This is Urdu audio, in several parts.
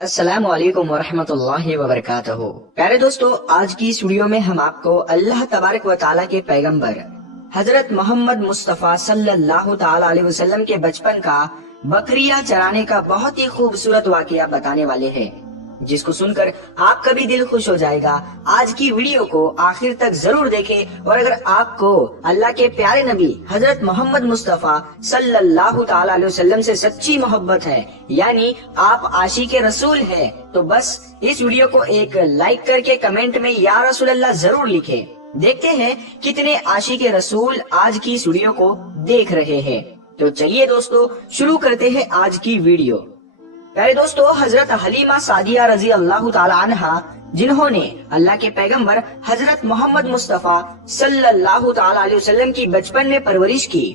السلام علیکم ورحمۃ اللہ وبرکاتہ۔ پیارے دوستو، آج کی اس ویڈیو میں ہم آپ کو اللہ تبارک و تعالیٰ کے پیغمبر حضرت محمد مصطفیٰ صلی اللہ تعالی علیہ وسلم کے بچپن کا بکریاں چرانے کا بہت ہی خوبصورت واقعہ بتانے والے ہیں، جس کو سن کر آپ کا بھی دل خوش ہو جائے گا۔ آج کی ویڈیو کو آخر تک ضرور دیکھیں، اور اگر آپ کو اللہ کے پیارے نبی حضرت محمد مصطفیٰ صلی اللہ تعالی علیہ وسلم سے سچی محبت ہے، یعنی آپ عاشق رسول ہیں، تو بس اس ویڈیو کو ایک لائک کر کے کمنٹ میں یا رسول اللہ ضرور لکھیں۔ دیکھتے ہیں کتنے عاشق رسول آج کی اس ویڈیو کو دیکھ رہے ہیں۔ تو چلیے دوستو، شروع کرتے ہیں آج کی ویڈیو۔ پیارے دوستو، حضرت حلیمہ سعدیہ رضی اللہ تعالی عنہ، جنہوں نے اللہ کے پیغمبر حضرت محمد مصطفیٰ صلی اللہ تعالی علیہ وسلم کی بچپن میں پرورش کی،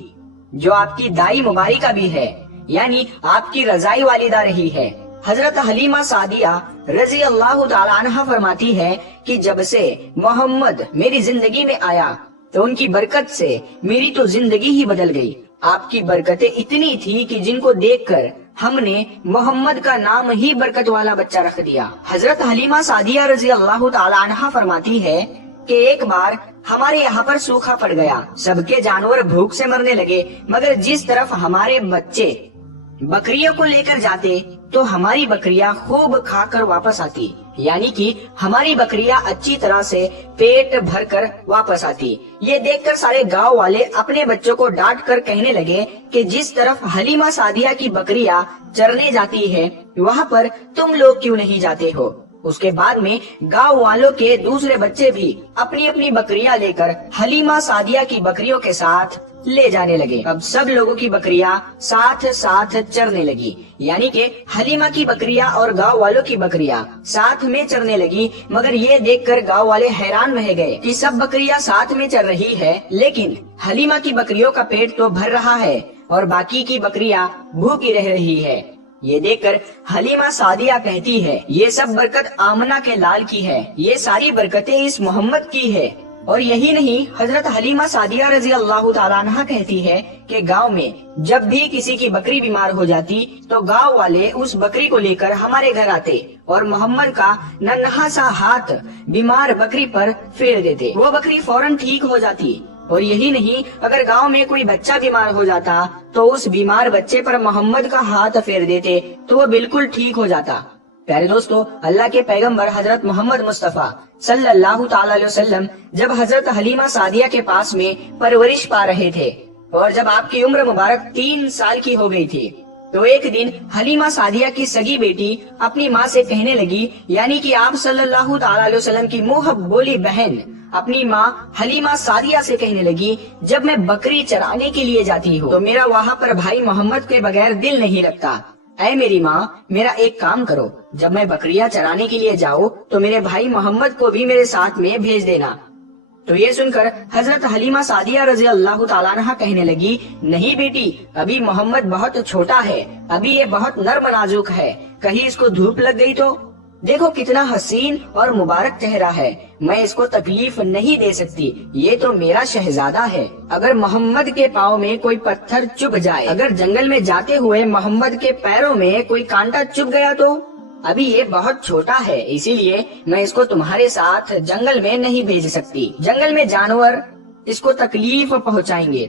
جو آپ کی دائی مبارکہ بھی ہے، یعنی آپ کی رضائی والدہ رہی ہے۔ حضرت حلیمہ سعدیہ رضی اللہ تعالی عنہ فرماتی ہے کہ جب سے محمد میری زندگی میں آیا تو ان کی برکت سے میری تو زندگی ہی بدل گئی۔ آپ کی برکتیں اتنی تھی کہ جن کو دیکھ کر ہم نے محمد کا نام ہی برکت والا بچہ رکھ دیا۔ حضرت حلیمہ سعدیہ رضی اللہ تعالی عنہ فرماتی ہے کہ ایک بار ہمارے یہاں پر سوکھا پڑ گیا، سب کے جانور بھوک سے مرنے لگے، مگر جس طرف ہمارے بچے بکریوں کو لے کر جاتے تو ہماری بکریاں خوب کھا کر واپس آتی، یعنی کہ ہماری بکریاں اچھی طرح سے پیٹ بھر کر واپس آتی۔ یہ دیکھ کر سارے گاؤں والے اپنے بچوں کو ڈانٹ کر کہنے لگے کہ جس طرف حلیمہ سعدیہ کی بکریاں چرنے جاتی ہے وہاں پر تم لوگ کیوں نہیں جاتے ہو؟ اس کے بعد میں گاؤں والوں کے دوسرے بچے بھی اپنی اپنی بکریاں لے کر حلیمہ سعدیہ کی بکریوں کے ساتھ لے جانے لگے۔ اب سب لوگوں کی بکریاں ساتھ ساتھ چرنے لگی، یعنی کہ حلیمہ کی بکریاں اور گاؤں والوں کی بکریاں ساتھ میں چرنے لگی، مگر یہ دیکھ کر گاؤں والے حیران رہ گئے کہ سب بکریاں ساتھ میں چر رہی ہے، لیکن حلیمہ کی بکریوں کا پیٹ تو بھر رہا ہے اور باقی کی بکریاں بھوکی رہ رہی ہے۔ یہ دیکھ کر حلیمہ سعدیہ کہتی ہے یہ سب برکت آمنہ کے لال کی ہے، یہ ساری برکتیں اس محمد کی ہے۔ اور یہی نہیں، حضرت حلیمہ سعدیہ رضی اللہ تعالیٰ عنہ کہتی ہے کہ گاؤں میں جب بھی کسی کی بکری بیمار ہو جاتی تو گاؤں والے اس بکری کو لے کر ہمارے گھر آتے اور محمد کا ننھا سا ہاتھ بیمار بکری پر پھیر دیتے، وہ بکری فوراً ٹھیک ہو جاتی۔ اور یہی نہیں، اگر گاؤں میں کوئی بچہ بیمار ہو جاتا تو اس بیمار بچے پر محمد کا ہاتھ پھیر دیتے تو وہ بالکل ٹھیک ہو جاتا۔ پیارے دوستو، اللہ کے پیغمبر حضرت محمد مصطفیٰ صلی اللہ تعالی علیہ وسلم جب حضرت حلیمہ سعدیہ کے پاس میں پرورش پا رہے تھے اور جب آپ کی عمر مبارک 3 سال کی ہو گئی تھی تو ایک دن حلیمہ سعدیہ کی سگی بیٹی اپنی ماں سے کہنے لگی، یعنی کہ آپ صلی اللہ تعالی علیہ وسلم کی منہ بولی بہن اپنی ماں حلیمہ سعدیہ سے کہنے لگی، جب میں بکری چرانے کے لیے جاتی ہوں تو میرا وہاں پر بھائی محمد کے بغیر دل نہیں لگتا۔ اے میری ماں، میرا ایک کام کرو، جب میں بکریاں چرانے کے لیے جاؤں تو میرے بھائی محمد کو بھی میرے ساتھ میں بھیج دینا۔ تو یہ سن کر حضرت حلیمہ سعدیہ رضی اللہ تعالیٰ عنہ کہنے لگی، نہیں بیٹی، ابھی محمد بہت چھوٹا ہے، ابھی یہ بہت نرم نازک ہے، کہیں اس کو دھوپ لگ گئی تو؟ دیکھو کتنا حسین اور مبارک چہرہ ہے، میں اس کو تکلیف نہیں دے سکتی، یہ تو میرا شہزادہ ہے، اگر محمد کے پاؤں میں کوئی پتھر چبھ جائے، اگر جنگل میں جاتے ہوئے محمد کے پیروں میں کوئی کانٹا چبھ گیا تو؟ ابھی یہ بہت چھوٹا ہے، اسی لیے میں اس کو تمہارے ساتھ جنگل میں نہیں بھیج سکتی، جنگل میں جانور اس کو تکلیف پہنچائیں گے،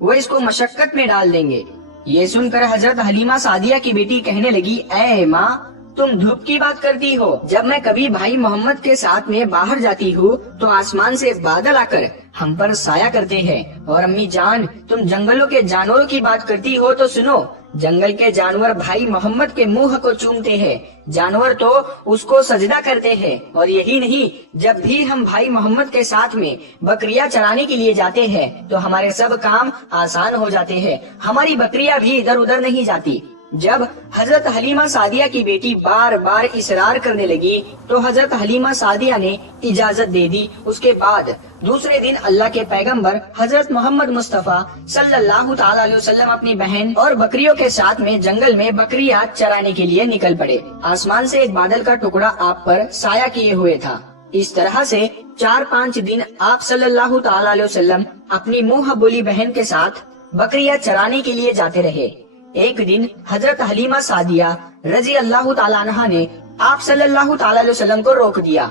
وہ اس کو مشقت میں ڈال دیں گے۔ یہ سن کر حضرت حلیمہ سعدیہ کی بیٹی کہنے لگی، اے ماں، تم دھوپ کی بات کرتی ہو، جب میں کبھی بھائی محمد کے ساتھ میں باہر جاتی ہوں تو آسمان سے بادل آ کر ہم پر سایہ کرتے ہیں، اور امی جان تم جنگلوں کے جانوروں کی بات کرتی ہو تو سنو، جنگل کے جانور بھائی محمد کے منہ کو چومتے ہیں، جانور تو اس کو سجدہ کرتے ہیں، اور یہی نہیں، جب بھی ہم بھائی محمد کے ساتھ میں بکریاں چرانے کے لیے جاتے ہیں تو ہمارے سب کام آسان ہو جاتے ہیں، ہماری بکریاں بھی ادھر ادھر نہیں جاتی۔ جب حضرت حلیمہ سعدیہ کی بیٹی بار بار اصرار کرنے لگی تو حضرت حلیمہ سعدیہ نے اجازت دے دی۔ اس کے بعد دوسرے دن اللہ کے پیغمبر حضرت محمد مصطفیٰ صلی اللہ تعالی علیہ وسلم اپنی بہن اور بکریوں کے ساتھ میں جنگل میں بکریاں چرانے کے لیے نکل پڑے۔ آسمان سے ایک بادل کا ٹکڑا آپ پر سایہ کیے ہوئے تھا۔ اس طرح سے 4-5 دن آپ صلی اللہ تعالی علیہ وسلم اپنی منہ بولی بہن کے ساتھ بکریاں چرانے کے لیے جاتے رہے۔ ایک دن حضرت حلیمہ سعدیہ رضی اللہ تعالیٰ عنہا نے آپ صلی اللہ تعالیٰ علیہ وسلم کو روک دیا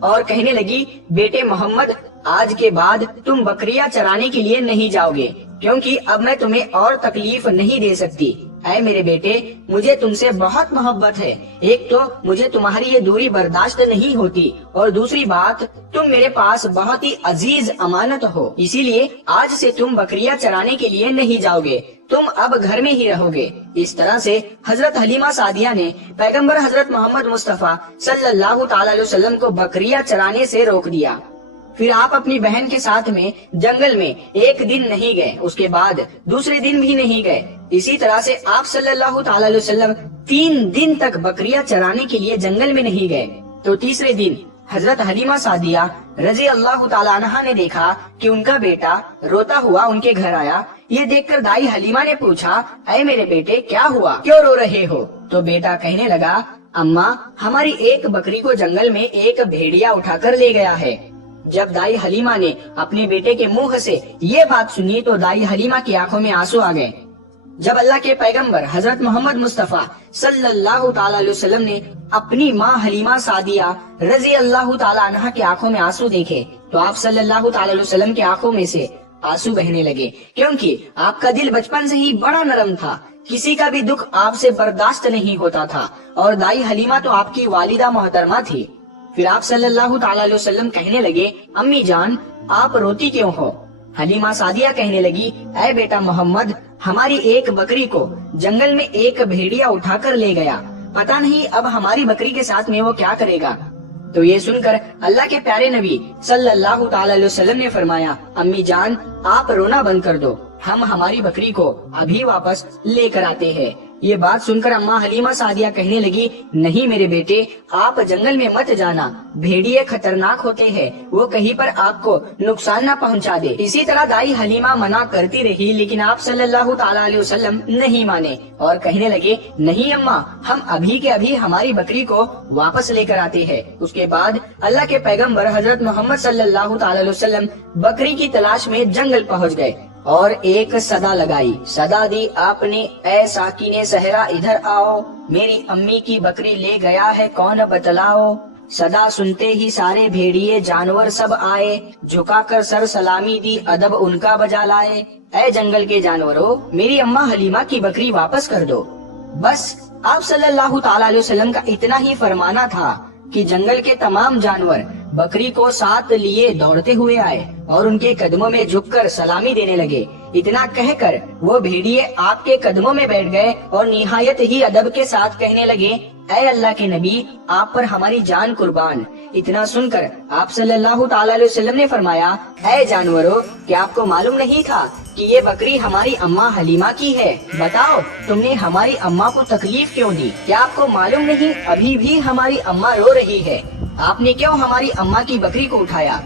اور کہنے لگی، بیٹے محمد، آج کے بعد تم بکریاں چرانے کے لیے نہیں جاؤ گے، کیونکہ اب میں تمہیں اور تکلیف نہیں دے سکتی۔ اے میرے بیٹے، مجھے تم سے بہت محبت ہے، ایک تو مجھے تمہاری یہ دوری برداشت نہیں ہوتی، اور دوسری بات تم میرے پاس بہت ہی عزیز امانت ہو، اسی لیے آج سے تم بکریاں چرانے کے لیے نہیں جاؤ گے، تم اب گھر میں ہی رہو گے۔ اس طرح سے حضرت حلیمہ سعدیہ نے پیغمبر حضرت محمد مصطفیٰ صلی اللہ تعالی علیہ وسلم کو بکریاں چرانے سے روک دیا۔ پھر آپ اپنی بہن کے ساتھ میں جنگل میں ایک دن نہیں گئے، اس کے بعد دوسرے دن بھی نہیں گئے۔ اسی طرح سے آپ صلی اللہ تعالی علیہ وسلم 3 دن تک بکریاں چرانے کے لیے جنگل میں نہیں گئے۔ تو تیسرے دن حضرت حلیمہ سعدیہ رضی اللہ تعالی عنہا نے دیکھا کہ ان کا بیٹا روتا ہوا ان کے گھر آیا۔ یہ دیکھ کر دائی حلیمہ نے پوچھا، اے میرے بیٹے، کیا ہوا، کیوں رو رہے ہو؟ تو بیٹا کہنے لگا، اماں، ہماری ایک بکری کو جنگل میں ایک بھیڑیا اٹھا کر لے گیا ہے۔ جب دائی حلیمہ نے اپنے بیٹے کے منہ سے یہ بات سنی تو دائی حلیمہ کی آنکھوں میں آنسو آ گئے۔ جب اللہ کے پیغمبر حضرت محمد مصطفیٰ صلی اللہ تعالی علیہ وسلم نے اپنی ماں حلیمہ سعدیہ رضی اللہ تعالی عنہا کی آنکھوں میں آنسو دیکھے تو آپ صلی اللہ تعالی علیہ وسلم کی آنکھوں میں سے آنسو بہنے لگے، کیونکہ آپ کا دل بچپن سے ہی بڑا نرم تھا، کسی کا بھی دکھ آپ سے برداشت نہیں ہوتا تھا، اور دائی حلیمہ تو آپ کی والدہ محترمہ تھی۔ پھر آپ صلی اللہ تعالی علیہ وسلم کہنے لگے، امی جان، آپ روتی کیوں ہو؟ حلیمہ سعدیہ کہنے لگی، اے بیٹا محمد، ہماری ایک بکری کو جنگل میں ایک بھیڑیا اٹھا کر لے گیا، پتہ نہیں اب ہماری بکری کے ساتھ میں وہ کیا کرے گا۔ تو یہ سن کر اللہ کے پیارے نبی صلی اللہ تعالی علیہ وسلم نے فرمایا، امی جان، آپ رونا بند کر دو، ہم ہماری بکری کو ابھی واپس لے کر آتے ہیں۔ یہ بات سن کر اماں حلیمہ سعدیہ کہنے لگی، نہیں میرے بیٹے، آپ جنگل میں مت جانا، بھیڑیے خطرناک ہوتے ہیں، وہ کہیں پر آپ کو نقصان نہ پہنچا دے۔ اسی طرح دائی حلیمہ منع کرتی رہی، لیکن آپ صلی اللہ تعالی علیہ وسلم نہیں مانے اور کہنے لگے، نہیں اماں، ہم ابھی کے ابھی ہماری بکری کو واپس لے کر آتے ہیں۔ اس کے بعد اللہ کے پیغمبر حضرت محمد صلی اللہ تعالی علیہ وسلم بکری کی تلاش میں جنگل پہنچ گئے اور ایک صدا لگائی، صدا دی آپ نے، اے ساکن صحرا ادھر آؤ، میری امی کی بکری لے گیا ہے کون بتلاؤ۔ صدا سنتے ہی سارے بھیڑیے جانور سب آئے، جھکا کر سر سلامی دی ادب ان کا بجا لائے، اے جنگل کے جانوروں، میری اماں حلیمہ کی بکری واپس کر دو۔ بس آپ صلی اللہ تعالی علیہ وسلم کا اتنا ہی فرمانا تھا کہ جنگل کے تمام جانور بکری کو ساتھ لیے دوڑتے ہوئے آئے اور ان کے قدموں میں جھک کر سلامی دینے لگے۔ اتنا کہہ کر وہ بھیڑیے آپ کے قدموں میں بیٹھ گئے اور نہایت ہی ادب کے ساتھ کہنے لگے، اے اللہ کے نبی، آپ پر ہماری جان قربان۔ اتنا سن کر آپ صلی اللہ تعالی علیہ وسلم نے فرمایا، اے جانوروں، کیا آپ کو معلوم نہیں تھا کہ یہ بکری ہماری اماں حلیمہ کی ہے؟ بتاؤ، تم نے ہماری اماں کو تکلیف کیوں دی؟ کیا آپ کو معلوم نہیں ابھی بھی ہماری اماں رو رہی ہے؟ آپ نے کیوں ہماری اماں کی بکری کو اٹھایا؟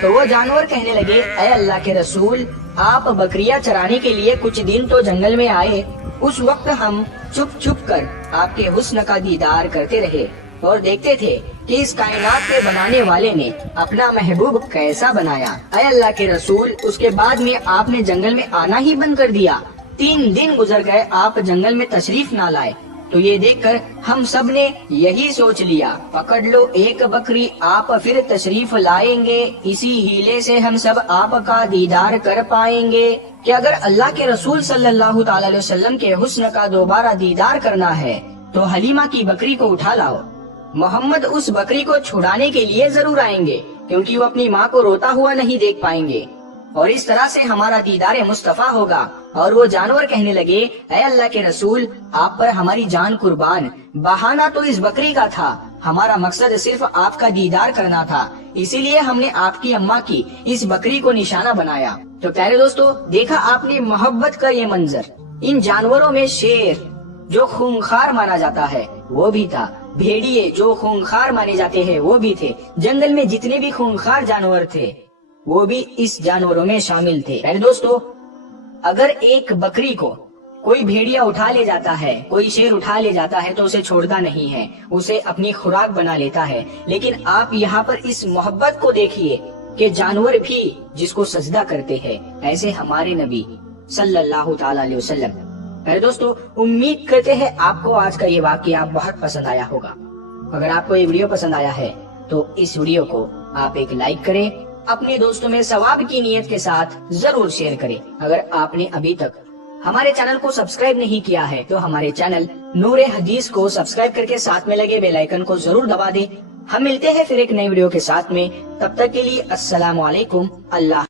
تو وہ جانور کہنے لگے، اے اللہ کے رسول، آپ بکریاں چرانے کے لیے کچھ دن تو جنگل میں آئے، اس وقت ہم چھپ چھپ کر آپ کے حسن کا دیدار کرتے رہے اور دیکھتے تھے کہ اس کائنات کے بنانے والے نے اپنا محبوب کیسا بنایا۔ اے اللہ کے رسول، اس کے بعد میں آپ نے جنگل میں آنا ہی بند کر دیا، 3 دن گزر گئے، آپ جنگل میں تشریف نہ لائے۔ تو یہ دیکھ کر ہم سب نے یہی سوچ لیا، پکڑ لو ایک بکری، آپ پھر تشریف لائیں گے، اسی ہیلے سے ہم سب آپ کا دیدار کر پائیں گے کہ اگر اللہ کے رسول صلی اللہ تعالی علیہ وسلم کے حسن کا دوبارہ دیدار کرنا ہے تو حلیمہ کی بکری کو اٹھا لاؤ۔ محمد اس بکری کو چھڑانے کے لیے ضرور آئیں گے، کیونکہ وہ اپنی ماں کو روتا ہوا نہیں دیکھ پائیں گے، اور اس طرح سے ہمارا دیدار مصطفیٰ ہوگا۔ اور وہ جانور کہنے لگے، اے اللہ کے رسول، آپ پر ہماری جان قربان، بہانہ تو اس بکری کا تھا، ہمارا مقصد صرف آپ کا دیدار کرنا تھا، اسی لیے ہم نے آپ کی اماں کی اس بکری کو نشانہ بنایا۔ تو پیارے دوستو، دیکھا آپ نے محبت کا یہ منظر، ان جانوروں میں شیر جو خونخوار مانا جاتا ہے وہ بھی تھا، بھیڑیے جو خونخوار مانے جاتے ہیں وہ بھی تھے، جنگل میں جتنے بھی خونخوار جانور تھے وہ بھی اس جانوروں میں شامل تھے۔ پیارے دوستو، اگر ایک بکری کو کوئی بھیڑیا اٹھا لے جاتا ہے، کوئی شیر اٹھا لے جاتا ہے تو اسے چھوڑتا نہیں ہے، اسے اپنی خوراک بنا لیتا ہے، لیکن آپ یہاں پر اس محبت کو دیکھیے کہ جانور بھی جس کو سجدہ کرتے ہیں، ایسے ہمارے نبی صلی اللہ تعالی علیہ وسلم میرے دوستو امید کرتے ہیں آپ کو آج کا یہ واقعہ بہت پسند آیا ہوگا۔ اگر آپ کو یہ ویڈیو پسند آیا ہے تو اس ویڈیو کو آپ ایک لائک کریں، اپنے دوستوں میں ثواب کی نیت کے ساتھ ضرور شیئر کریں۔ اگر آپ نے ابھی تک ہمارے چینل کو سبسکرائب نہیں کیا ہے تو ہمارے چینل نور حدیث کو سبسکرائب کر کے ساتھ میں لگے بیل آئیکن کو ضرور دبا دیں۔ ہم ملتے ہیں پھر ایک نئی ویڈیو کے ساتھ میں، تب تک کے لیے السلام علیکم۔ اللہ